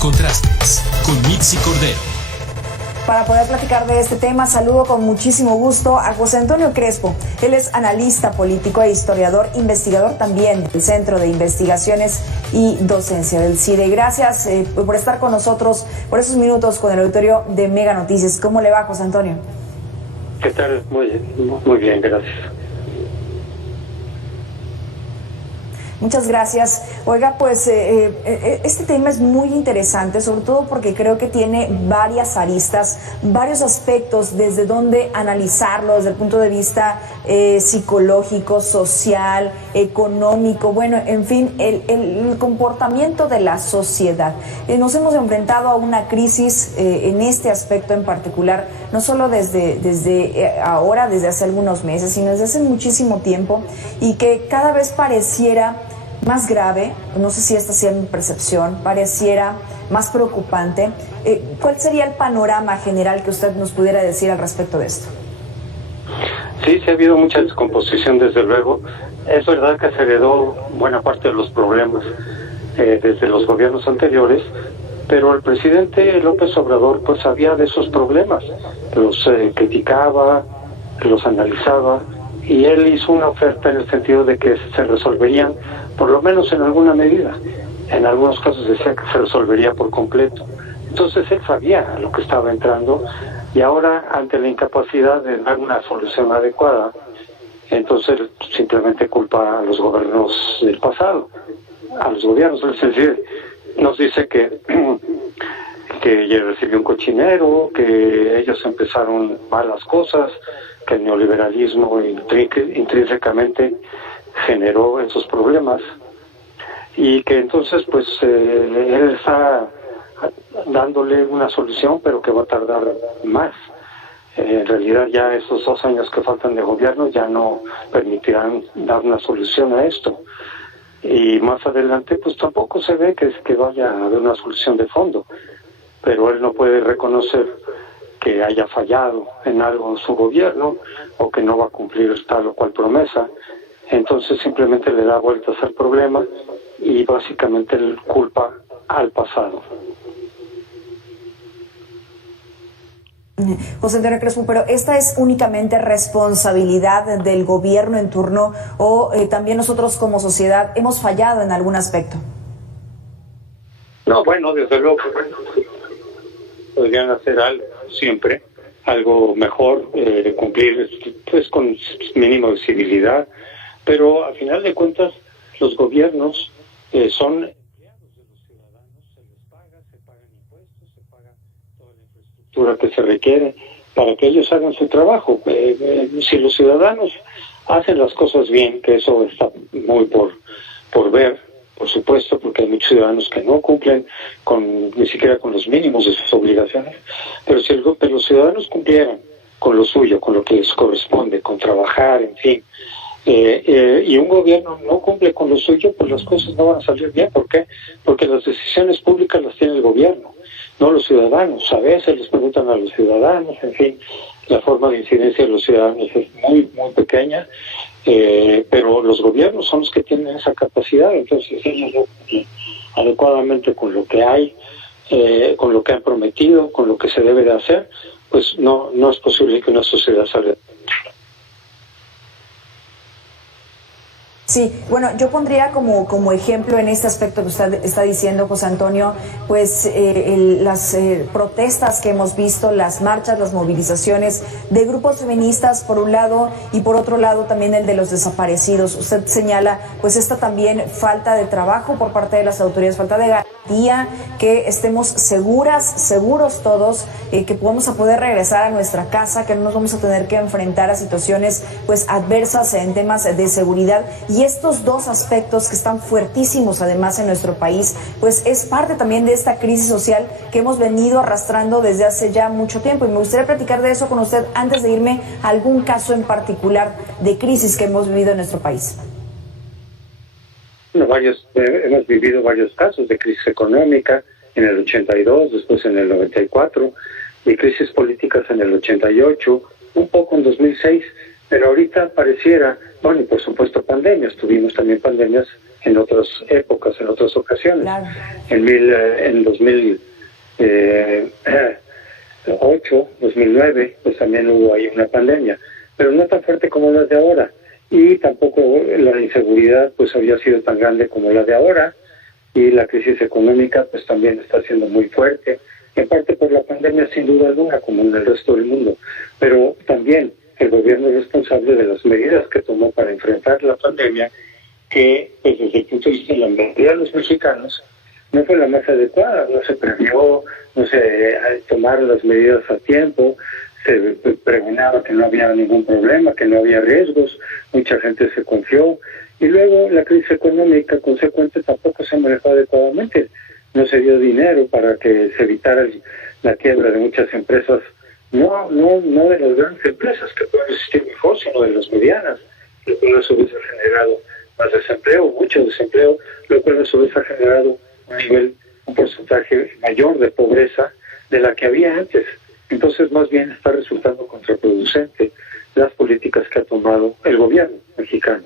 Contrastes con Mitzi Cordero. Para poder platicar de este tema, saludo con muchísimo gusto a José Antonio Crespo. Él es analista político e historiador, investigador también del Centro de Investigaciones y Docencia del CIDE. Gracias por estar con nosotros, por esos minutos con el auditorio de Mega Noticias. ¿Cómo le va, José Antonio? ¿Qué tal? Muy bien, gracias. Muchas gracias. Oiga, pues este tema es muy interesante, sobre todo porque creo que tiene varias aristas, varios aspectos desde donde analizarlo, desde el punto de vista psicológico, social, económico, bueno, en fin, el comportamiento de la sociedad. Nos hemos enfrentado a una crisis en este aspecto en particular, no solo desde ahora, desde hace algunos meses, sino desde hace muchísimo tiempo, y que cada vez pareciera más grave, no sé si esta sea mi percepción, pareciera más preocupante. ¿Cuál sería el panorama general que usted nos pudiera decir al respecto de esto? Sí, ha habido mucha descomposición, desde luego. Es verdad que se heredó buena parte de los problemas desde los gobiernos anteriores, pero el presidente López Obrador pues sabía de esos problemas, los criticaba, los analizaba, y él hizo una oferta en el sentido de que se resolverían, por lo menos en alguna medida. En algunos casos decía que se resolvería por completo. Entonces él sabía a lo que estaba entrando, y ahora, ante la incapacidad de dar una solución adecuada, entonces simplemente culpa a los gobiernos del pasado, a los gobiernos. Es decir, nos dice que ya recibió un cochinero, que ellos empezaron mal las cosas, que el neoliberalismo intrínsecamente generó esos problemas, y que entonces pues él está dándole una solución, pero que va a tardar más. En realidad ya esos 2 años que faltan de gobierno ya no permitirán dar una solución a esto, y más adelante pues tampoco se ve que vaya a haber una solución de fondo, pero él no puede reconocer que haya fallado en algo en su gobierno o que no va a cumplir tal o cual promesa. Entonces simplemente le da vueltas al problema y básicamente él culpa al pasado. José Antonio Crespo, pero ¿esta es únicamente responsabilidad del gobierno en turno o también nosotros como sociedad hemos fallado en algún aspecto? No, bueno, desde luego podrían hacer algo siempre, algo mejor, cumplir pues con mínimo de civilidad, pero a final de cuentas los gobiernos son empleados de los ciudadanos, se les paga, se pagan impuestos, se paga toda la infraestructura que se requiere para que ellos hagan su trabajo. Si los ciudadanos hacen las cosas bien, que eso está muy por ver, por supuesto, porque hay muchos ciudadanos que no cumplen ni siquiera con los mínimos de sus obligaciones, pero si los ciudadanos cumplieran con lo suyo, con lo que les corresponde, con trabajar, en fin, y un gobierno no cumple con lo suyo, pues las cosas no van a salir bien. ¿Por qué? Porque las decisiones públicas las tiene el gobierno, no los ciudadanos. A veces les preguntan a los ciudadanos, en fin, la forma de incidencia de los ciudadanos es muy, muy pequeña, pero los gobiernos son los que tienen esa capacidad. Entonces ellos no cumplen adecuadamente con lo que hay, con lo que han prometido, con lo que se debe de hacer, pues no es posible que una sociedad salga. Sí, bueno, yo pondría como ejemplo en este aspecto que usted está diciendo, José Antonio, pues las protestas que hemos visto, las marchas, las movilizaciones de grupos feministas por un lado y por otro lado también el de los desaparecidos. Usted señala pues esta también falta de trabajo por parte de las autoridades, falta de garantía, que estemos seguros todos, que vamos a poder regresar a nuestra casa, que no nos vamos a tener que enfrentar a situaciones pues adversas en temas de seguridad. Y estos dos aspectos que están fuertísimos además en nuestro país, pues es parte también de esta crisis social que hemos venido arrastrando desde hace ya mucho tiempo. Y me gustaría platicar de eso con usted antes de irme a algún caso en particular de crisis que hemos vivido en nuestro país. Bueno, hemos vivido varios casos de crisis económica en el 82, después en el 94, y crisis políticas en el 88, un poco en 2006, pero ahorita pareciera, bueno, y por supuesto pandemias, tuvimos también pandemias en otras épocas, en otras ocasiones. Claro. En 2008, 2009, pues también hubo ahí una pandemia, pero no tan fuerte como la de ahora, y tampoco la inseguridad pues había sido tan grande como la de ahora, y la crisis económica pues también está siendo muy fuerte, en parte por la pandemia sin duda alguna, como en el resto del mundo, pero también el gobierno es responsable de las medidas que tomó para enfrentar la pandemia, que pues, desde el punto de vista de la mayoría de los mexicanos no fue la más adecuada, no se previó, no se tomaron las medidas a tiempo, se pregonaba que no había ningún problema, que no había riesgos, mucha gente se confió, y luego la crisis económica consecuente tampoco se manejó adecuadamente, no se dio dinero para que se evitara la quiebra de muchas empresas, no de las grandes empresas que pueden existir mejor, sino de las medianas, lo cual a su vez ha generado más desempleo, mucho desempleo, lo cual a su vez ha generado un porcentaje mayor de pobreza de la que había antes. Entonces, más bien está resultando contraproducente las políticas que ha tomado el gobierno mexicano.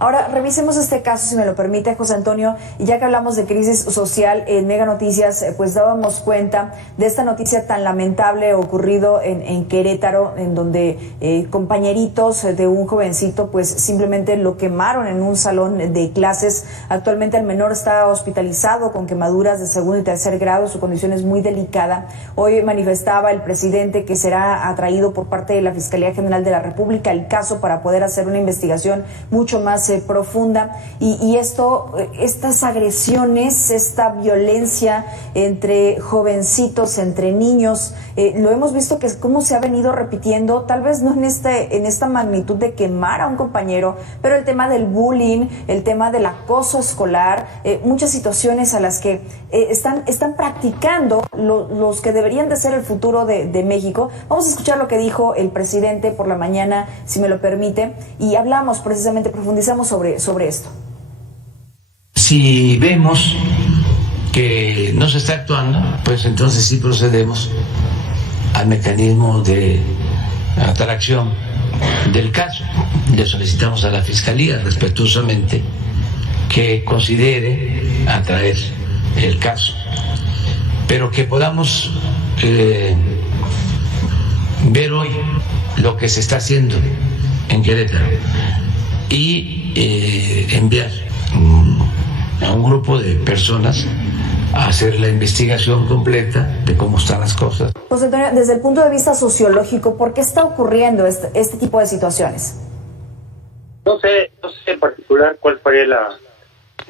Ahora, revisemos este caso, si me lo permite, José Antonio, y ya que hablamos de crisis social, en Mega Noticias, pues dábamos cuenta de esta noticia tan lamentable ocurrido en Querétaro, en donde compañeritos de un jovencito, pues simplemente lo quemaron en un salón de clases. Actualmente el menor está hospitalizado con quemaduras de segundo y tercer grado, su condición es muy delicada. Hoy manifestaba el presidente que será atraído por parte de la Fiscalía General de la República el caso para poder hacer una investigación mucho más profunda, y estas agresiones, esta violencia entre jovencitos, entre niños, lo hemos visto que es como se ha venido repitiendo, tal vez no en esta magnitud de quemar a un compañero, pero el tema del bullying, el tema del acoso escolar, muchas situaciones a las que están practicando los que deberían de ser el futuro de México. Vamos a escuchar lo que dijo el presidente por la mañana, si me lo permite, y hablamos precisamente, profundizamos sobre esto. Si vemos que no se está actuando, pues entonces sí procedemos al mecanismo de atracción del caso. Le solicitamos a la Fiscalía respetuosamente que considere atraer el caso, pero que podamos ver hoy lo que se está haciendo en Querétaro y enviar a un grupo de personas a hacer la investigación completa de cómo están las cosas. José Antonio, desde el punto de vista sociológico, ¿por qué está ocurriendo este tipo de situaciones? No sé en particular cuál fue la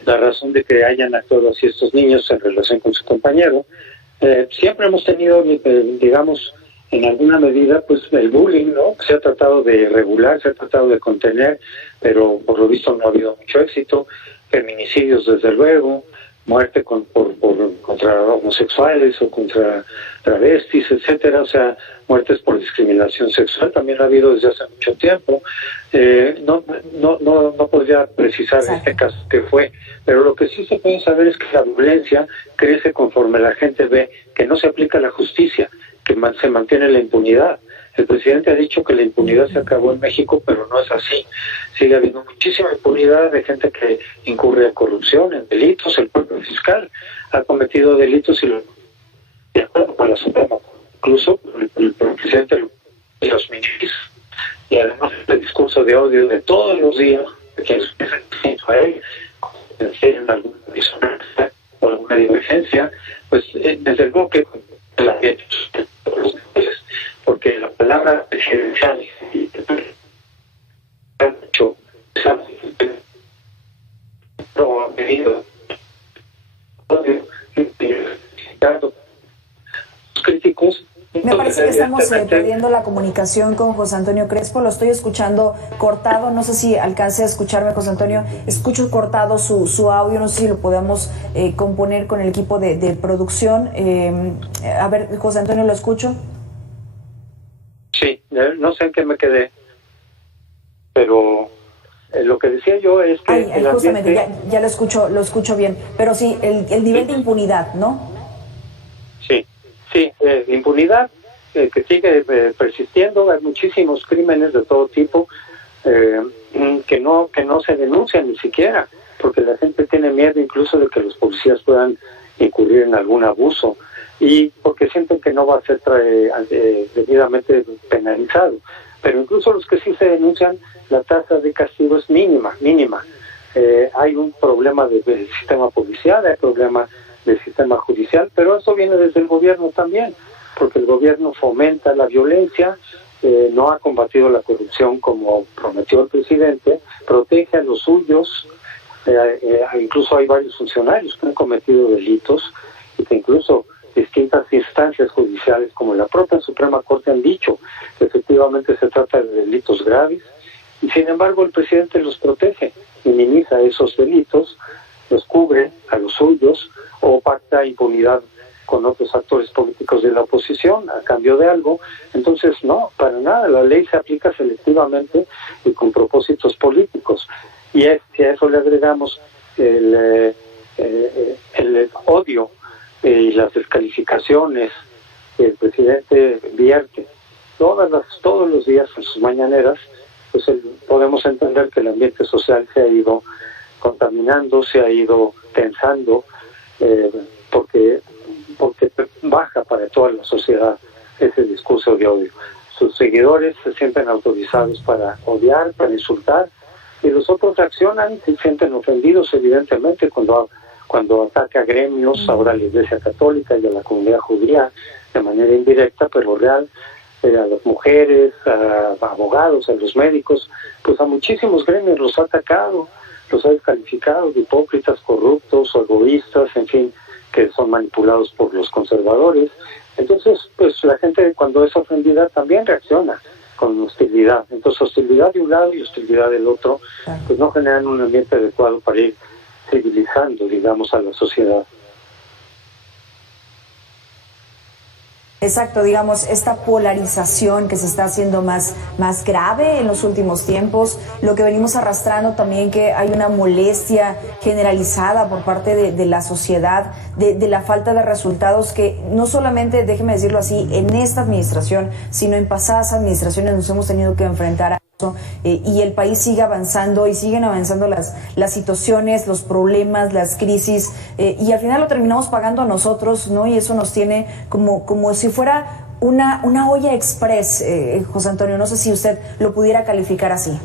razón de que hayan actuado así estos niños en relación con su compañero. Siempre hemos tenido, digamos, en alguna medida, pues el bullying, ¿no? Se ha tratado de regular, se ha tratado de contener, pero por lo visto no ha habido mucho éxito. Feminicidios, desde luego, muerte contra homosexuales o contra travestis, etcétera, o sea, muertes por discriminación sexual también ha habido desde hace mucho tiempo. No podría precisar en este caso qué fue, pero lo que sí se puede saber es que la violencia crece conforme la gente ve que no se aplica la justicia, que se mantiene la impunidad. El presidente ha dicho que la impunidad se acabó en México, pero no es así. Sigue habiendo muchísima impunidad de gente que incurre en corrupción, en delitos. El propio fiscal ha cometido delitos y de acuerdo con la Suprema, incluso el presidente de los ministros, y además el discurso de odio de todos los días, que es a él, en alguna disonancia o alguna divergencia, pues desde luego que porque la palabra presidencial mucho críticos. Me parece que estamos perdiendo la comunicación con José Antonio Crespo, lo estoy escuchando cortado, no sé si alcance a escucharme, José Antonio, escucho cortado su audio, no sé si lo podemos componer con el equipo de producción. A ver, José Antonio, ¿lo escucho? Sí, no sé en qué me quedé, pero lo que decía yo es que justamente, ya lo escucho bien, pero sí, el nivel de impunidad, ¿no? Sí, impunidad que sigue persistiendo, hay muchísimos crímenes de todo tipo, que no se denuncian ni siquiera, porque la gente tiene miedo incluso de que los policías puedan incurrir en algún abuso, y porque sienten que no va a ser debidamente penalizado. Pero incluso los que sí se denuncian, la tasa de castigo es mínima. Hay un problema del sistema policial, hay problema del sistema judicial, pero eso viene desde el gobierno también, porque el gobierno fomenta la violencia, no ha combatido la corrupción como prometió el presidente, protege a los suyos, incluso hay varios funcionarios que han cometido delitos y que incluso distintas instancias judiciales como la propia Suprema Corte han dicho que efectivamente se trata de delitos graves, y sin embargo el presidente los protege, minimiza esos delitos, los cubre a los suyos o pacta impunidad con otros actores políticos de la oposición a cambio de algo. Entonces no, para nada, la ley se aplica selectivamente y con propósitos políticos, y si a eso le agregamos el odio y las descalificaciones que el presidente vierte todos los días en sus mañaneras, pues podemos entender que el ambiente social se ha ido contaminando, se ha ido tensando, porque baja para toda la sociedad ese discurso de odio. Sus seguidores se sienten autorizados para odiar, para insultar, y los otros reaccionan y se sienten ofendidos evidentemente cuando ataca a gremios, ahora a la Iglesia Católica y a la comunidad judía de manera indirecta pero real, a las mujeres, a abogados, a los médicos, pues a muchísimos gremios los ha atacado, los ha descalificado de hipócritas, corruptos, egoístas, en fin, que son manipulados por los conservadores. Entonces, pues la gente cuando es ofendida también reacciona con hostilidad. Entonces, hostilidad de un lado y hostilidad del otro, pues no generan un ambiente adecuado para ir civilizando, digamos, a la sociedad. Exacto, digamos, esta polarización que se está haciendo más grave en los últimos tiempos, lo que venimos arrastrando también, que hay una molestia generalizada por parte de la sociedad, de la falta de resultados que no solamente, déjeme decirlo así, en esta administración, sino en pasadas administraciones nos hemos tenido que enfrentar a eso, y el país sigue avanzando y siguen avanzando las situaciones, los problemas, las crisis, y al final lo terminamos pagando a nosotros, ¿no? Y eso nos tiene como si fuera una olla express, José Antonio, no sé si usted lo pudiera calificar así.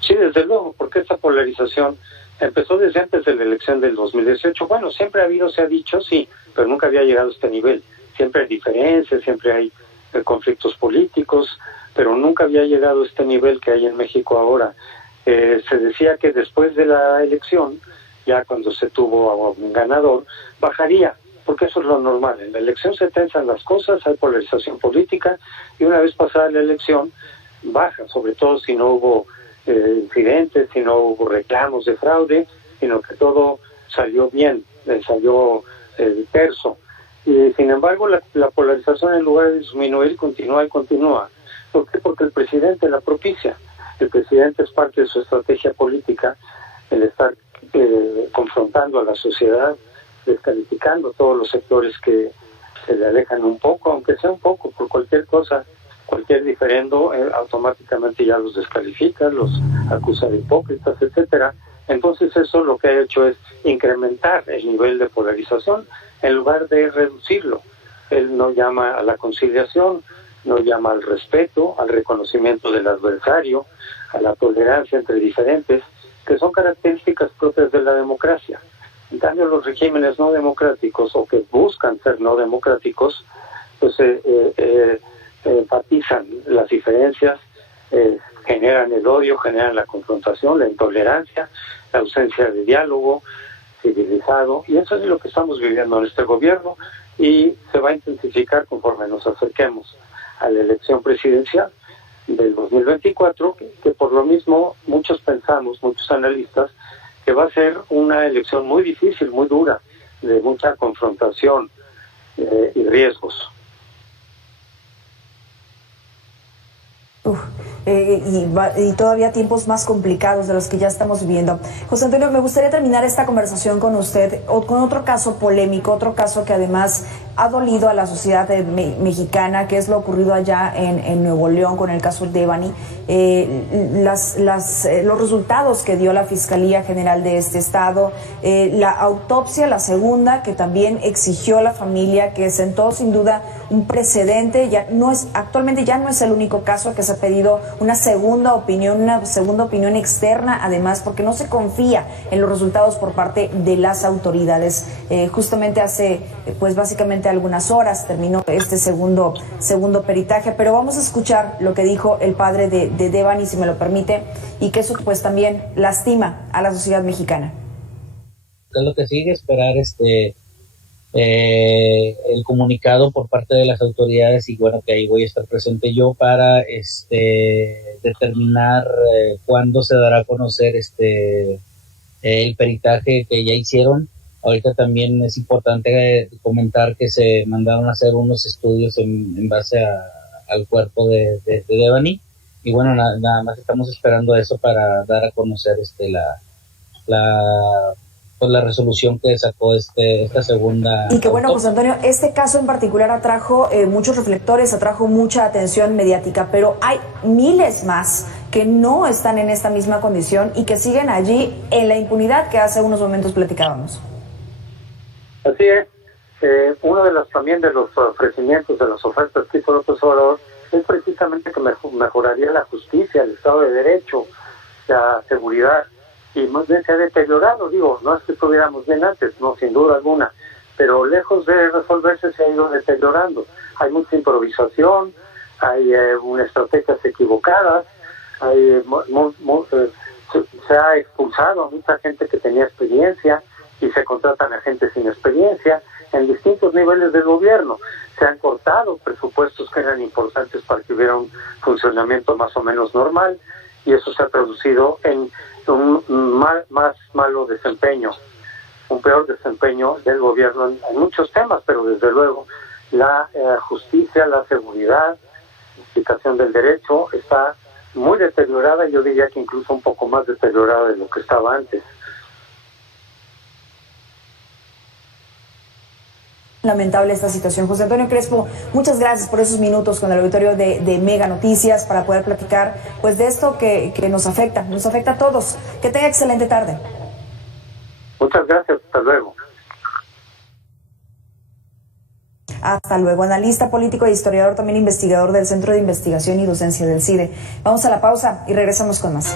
Sí, desde luego, porque esta polarización empezó desde antes de la elección del 2018. Bueno, siempre ha habido, se ha dicho, sí, pero nunca había llegado a este nivel. Siempre hay diferencias, siempre hay conflictos políticos, pero nunca había llegado a este nivel que hay en México ahora. Se decía que después de la elección, ya cuando se tuvo a un ganador, bajaría, porque eso es lo normal. En la elección se tensan las cosas, hay polarización política, y una vez pasada la elección, baja, sobre todo si no hubo incidentes, si no hubo reclamos de fraude, sino que todo salió bien, salió terso. Y sin embargo, la polarización, en lugar de disminuir, continúa y continúa. ¿Por qué? Porque el presidente la propicia. El presidente es parte de su estrategia política, el estar confrontando a la sociedad, descalificando todos los sectores que se le alejan un poco, aunque sea un poco, por cualquier cosa, cualquier diferendo, automáticamente ya los descalifica, los acusa de hipócritas, etcétera. Entonces eso lo que ha hecho es incrementar el nivel de polarización en lugar de reducirlo. Él no llama a la conciliación, no llama al respeto, al reconocimiento del adversario, a la tolerancia entre diferentes, que son características propias de la democracia. En cambio, los regímenes no democráticos, o que buscan ser no democráticos, pues enfatizan las diferencias, generan el odio, generan la confrontación, la intolerancia, la ausencia de diálogo civilizado, y eso es lo que estamos viviendo en este gobierno, y se va a intensificar conforme nos acerquemos a la elección presidencial del 2024, que por lo mismo muchos pensamos, muchos analistas, que va a ser una elección muy difícil, muy dura, de mucha confrontación y riesgos. Y todavía tiempos más complicados de los que ya estamos viviendo. José Antonio, me gustaría terminar esta conversación con usted con otro caso polémico, otro caso que además ha dolido a la sociedad mexicana, que es lo ocurrido allá en Nuevo León con el caso Devani, los resultados que dio la Fiscalía General de este estado, la autopsia, la segunda, que también exigió la familia, que sentó sin duda un precedente. Actualmente ya no es el único caso que se ha pedido una segunda opinión externa, además, porque no se confía en los resultados por parte de las autoridades. Justamente hace, pues básicamente algunas horas terminó este segundo peritaje, pero vamos a escuchar lo que dijo el padre de Devani, si me lo permite, y que eso pues también lastima a la sociedad mexicana. ¿Qué es lo que sigue? Esperar el comunicado por parte de las autoridades, y bueno, que ahí voy a estar presente yo para determinar cuándo se dará a conocer el peritaje que ya hicieron. Ahorita también es importante comentar que se mandaron a hacer unos estudios en base al cuerpo de Devani, y bueno, nada más estamos esperando eso para dar a conocer la resolución que sacó esta segunda. Y que bueno, José Antonio, este caso en particular atrajo muchos reflectores, atrajo mucha atención mediática, pero hay miles más que no están en esta misma condición y que siguen allí en la impunidad que hace unos momentos platicábamos. Así es. Uno de los ofrecimientos, de las ofertas que hizo López Obrador, es precisamente que mejoraría la justicia, el Estado de Derecho, la seguridad, y se ha deteriorado. Digo, no es que estuviéramos bien antes, no, sin duda alguna, pero lejos de resolverse se ha ido deteriorando. Hay mucha improvisación, hay estrategias equivocadas, se ha expulsado a mucha gente que tenía experiencia y se contratan a gente sin experiencia en distintos niveles del gobierno. Se han cortado presupuestos que eran importantes para que hubiera un funcionamiento más o menos normal, y eso se ha traducido en un más malo desempeño, un peor desempeño del gobierno en muchos temas, pero desde luego la justicia, la seguridad, la aplicación del derecho está muy deteriorada, yo diría que incluso un poco más deteriorada de lo que estaba antes. Lamentable esta situación. José Antonio Crespo, muchas gracias por esos minutos con el auditorio de Mega Noticias para poder platicar pues de esto que nos afecta a todos. Que tenga excelente tarde. Muchas gracias, hasta luego. Hasta luego. Analista político e historiador, también investigador del Centro de Investigación y Docencia del CIDE. Vamos a la pausa y regresamos con más.